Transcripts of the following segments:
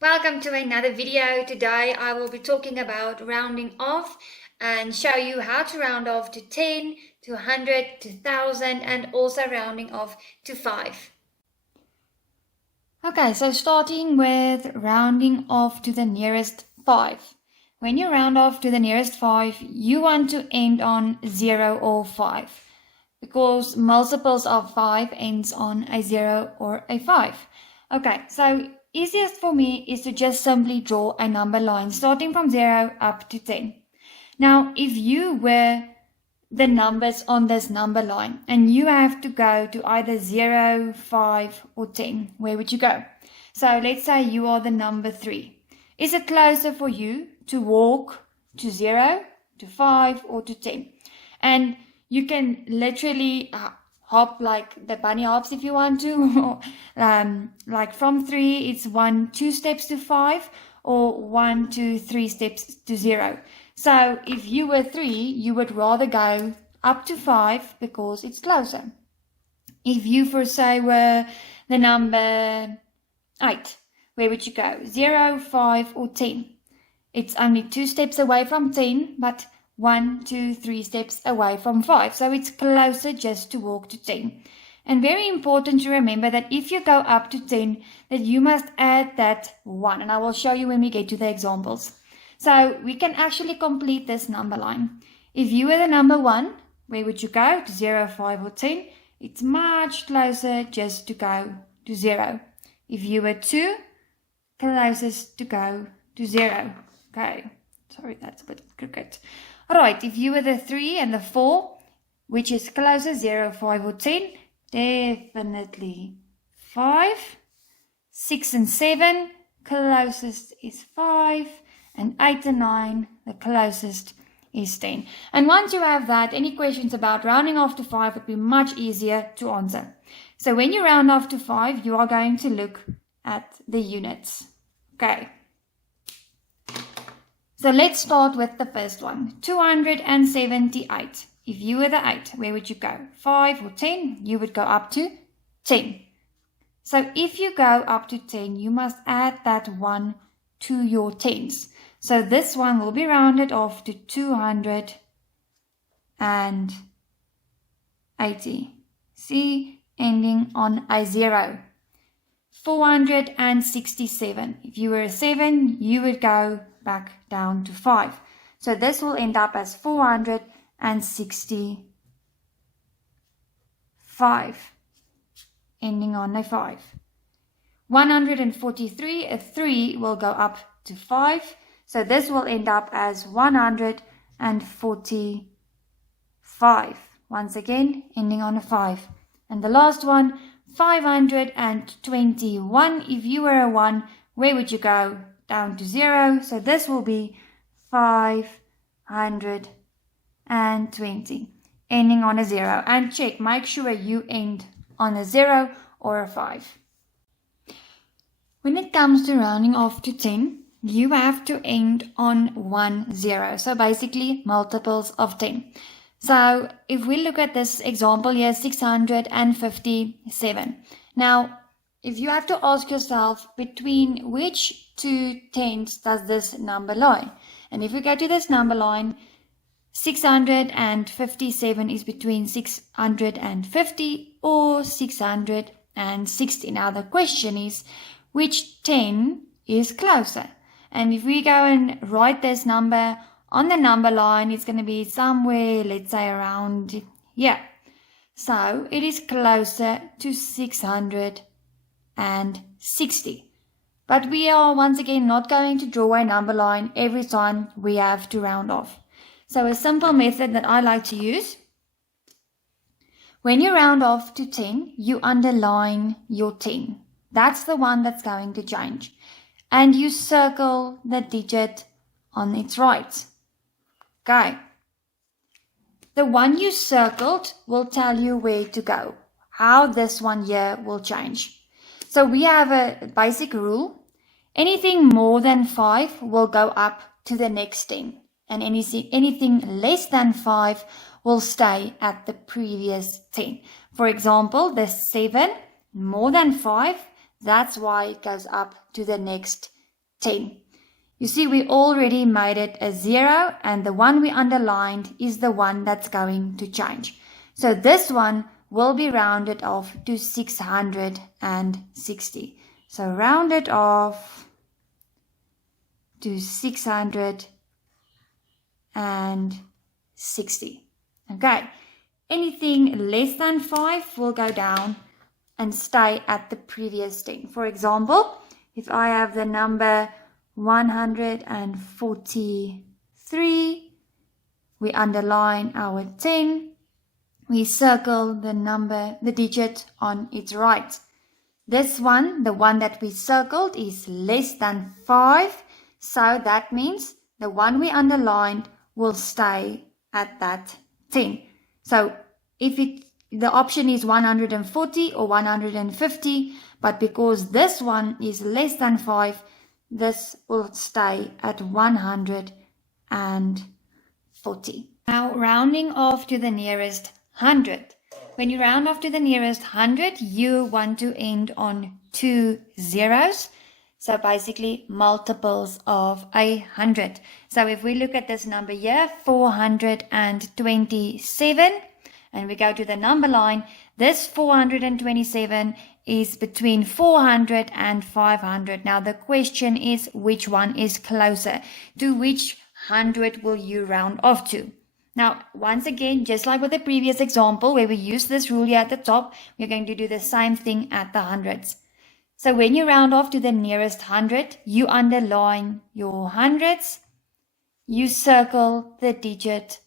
Welcome to another video. Today I will be talking about rounding off and show you how to round off to 10, to 100, to 1000 and also rounding off to 5. Okay, so starting with rounding off to the nearest 5. When you round off to the nearest 5, you want to end on 0 or 5 because multiples of 5 ends on a 0 or a 5. Okay, so easiest for me is to just simply draw a number line starting from 0 up to 10. Now, if you were the numbers on this number line and you have to go to either 0, 5 or 10, where would you go? So let's say you are the number 3. Is it closer for you to walk to 0, to 5 or to 10? And you can literally hop like the bunny hops if you want to. Like from 3, it's 1, 2 steps to 5 or 1, 2, 3 steps to 0. So if you were 3, you would rather go up to 5 because it's closer. If you, for say, were the number 8, where would you go? 0, 5 or 10? It's only 2 steps away from 10, but 1, 2, 3 steps away from 5. So it's closer just to walk to 10. And very important to remember that if you go up to 10, that you must add that 1. And I will show you when we get to the examples. So we can actually complete this number line. If you were the number 1, where would you go? To 0, 5 or 10? It's much closer just to go to 0. If you were 2, closest to go to 0. Okay, sorry, that's a bit crooked. Alright, if you were the 3 and the 4, which is closer, 0, 5 or 10? Definitely 5. 6 and 7, closest is 5. And 8 and 9, the closest is 10. And once you have that, any questions about rounding off to 5 would be much easier to answer. So when you round off to 5, you are going to look at the units. Okay. So let's start with the first one, 278. If you were the 8, where would you go? 5 or 10? You would go up to 10. So if you go up to 10, you must add that 1 to your tens. So this one will be rounded off to 280. See, ending on a 0. 467. If you were a 7, you would go back down to 5. So this will end up as 465, ending on a 5. 143, a 3 will go up to 5. So this will end up as 145. Once again, ending on a 5. And the last one, 521. If you were a 1, where would you go? Down to 0. So this will be 520, ending on a 0. And check, make sure you end on a 0 or a 5. When it comes to rounding off to 10, you have to end on 1, 0. So basically multiples of 10. So if we look at this example here, 657. Now, if you have to ask yourself between which two tens does this number lie? And if we go to this number line, 657 is between 650 or 660. Now the question is, which 10 is closer? And if we go and write this number on the number line, it's going to be somewhere, let's say around here. So it is closer to 660. But we are once again not going to draw a number line every time we have to round off. So a simple method that I like to use, when you round off to 10, you underline your 10. That's the one that's going to change. And you circle the digit on its right. Okay. The one you circled will tell you where to go, how this one here will change. So we have a basic rule. Anything more than 5 will go up to the next 10. And anything less than 5 will stay at the previous 10. For example, the 7, more than 5, that's why it goes up to the next 10. You see, we already made it a 0, and the one we underlined is the one that's going to change. So this one will be rounded off to 660. So round it off to 660. Okay. Anything less than 5 will go down and stay at the previous 10. For example, if I have the number 143, we underline our 10, we circle the digit on its right. This one, the one that we circled, is less than 5, so that means the one we underlined will stay at that 10. So if the option is 140 or 150, but because this one is less than 5, this will stay at 140. Now rounding off to the nearest 100. When you round off to the nearest 100, you want to end on 2 zeros. So basically multiples of 100. So if we look at this number here, 427, and we go to the number line, this 427 is between 400 and 500. Now the question is, which one is closer? To which 100 will you round off to? Now, once again, just like with the previous example where we used this rule here at the top, we're going to do the same thing at the hundreds. So when you round off to the nearest 100, you underline your hundreds, you circle the digit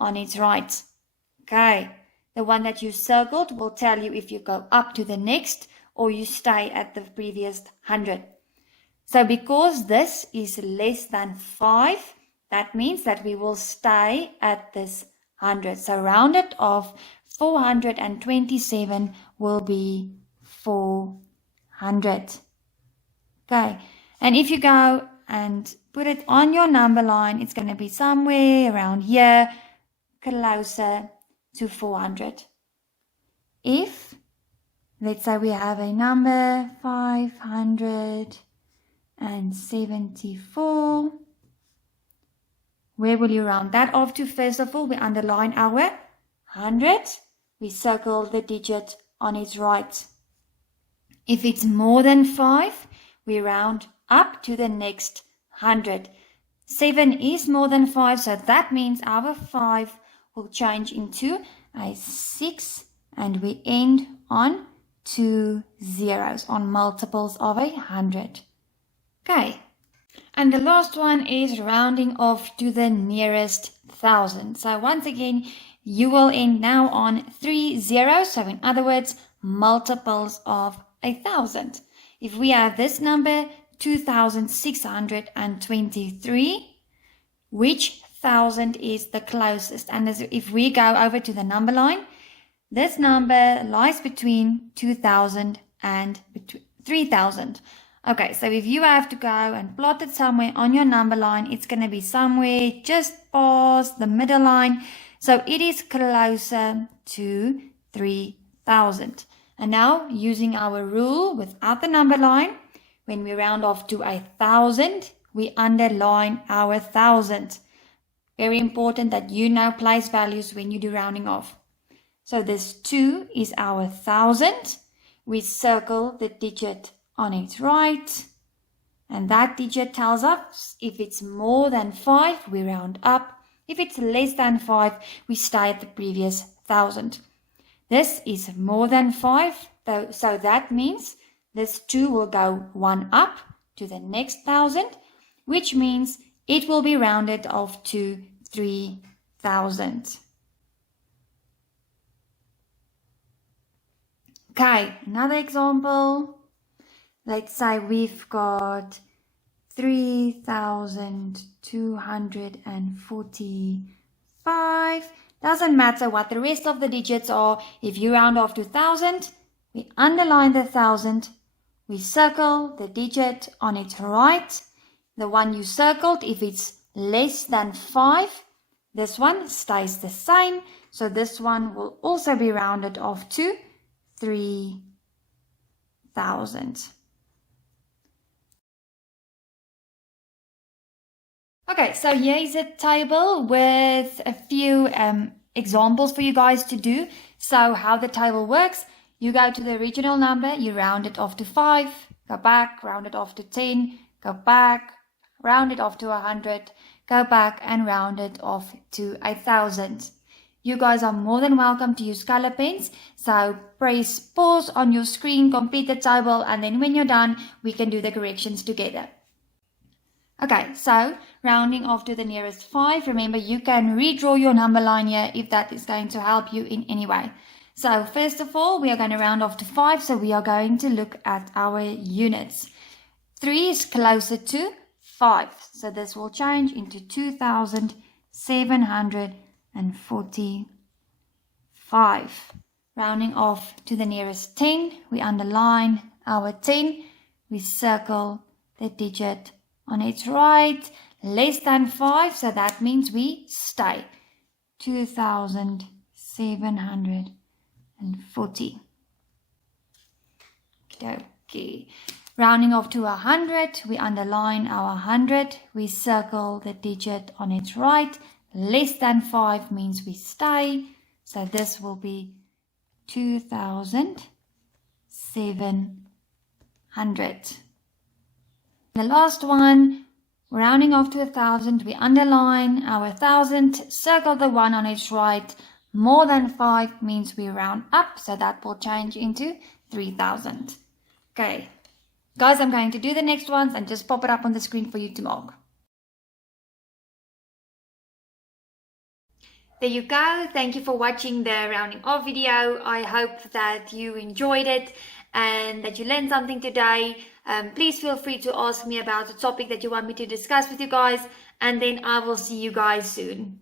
on its right. Okay, the one that you circled will tell you if you go up to the next or you stay at the previous 100. So because this is less than 5, that means that we will stay at this 100. So rounded off, 427 will be 400. Okay, and if you go and put it on your number line, it's going to be somewhere around here, closer to 400. If, let's say we have a number 574, where will you round that off to? First of all, we underline our 100. We circle the digit on its right. If it's more than 5, we round up to the next 100. 7 is more than 5, so that means our 5 will change into a 6, and we end on 2 zeros, on multiples of 100. Okay. And the last one is rounding off to the nearest 1,000. So once again, you will end now on 3 zeros. So in other words, multiples of 1,000. If we have this number, 2,623, which 1,000 is the closest? And if we go over to the number line, this number lies between 2,000 and 3,000. Okay, so if you have to go and plot it somewhere on your number line, it's going to be somewhere just past the middle line. So it is closer to 3,000. And now, using our rule without the number line, when we round off to 1,000, we underline our 1,000. Very important that you now place values when you do rounding off. So this 2 is our 1,000. We circle the digit on its right, and that digit tells us if it's more than 5, we round up. If it's less than 5, we stay at the previous 1,000. This is more than 5, so that means this 2 will go 1 up to the next 1,000, which means it will be rounded off to 3,000. Okay, another example. Let's say we've got 3,245. Doesn't matter what the rest of the digits are. If you round off to 1,000, we underline the 1,000. We circle the digit on its right. The one you circled, if it's less than 5, this one stays the same. So this one will also be rounded off to 3,000. Okay, so here is a table with a few examples for you guys to do. So how the table works, you go to the original number, you round it off to 5, go back, round it off to 10, go back, round it off to 100, go back and round it off to 1,000. You guys are more than welcome to use color pens. So press pause on your screen, complete the table, and then when you're done, we can do the corrections together. Okay, so rounding off to the nearest 5. Remember, you can redraw your number line here if that is going to help you in any way. So first of all, we are going to round off to 5. So we are going to look at our units. 3 is closer to 5. So this will change into 2,745. Rounding off to the nearest 10, we underline our 10. We circle the digit on its right, less than 5, so that means we stay. 2,740. Okay. Rounding off to 100, we underline our 100. We circle the digit on its right. Less than 5 means we stay. So this will be 2,700. The last one, rounding off to 1,000, we underline our 1,000, circle the 1 on its right. More than 5 means we round up, so that will change into 3,000. Okay, guys, I'm going to do the next ones and just pop it up on the screen for you to mark. There you go. Thank you for watching the rounding off video. I hope that you enjoyed it and that you learned something today. Please feel free to ask me about a topic that you want me to discuss with you guys, and then I will see you guys soon.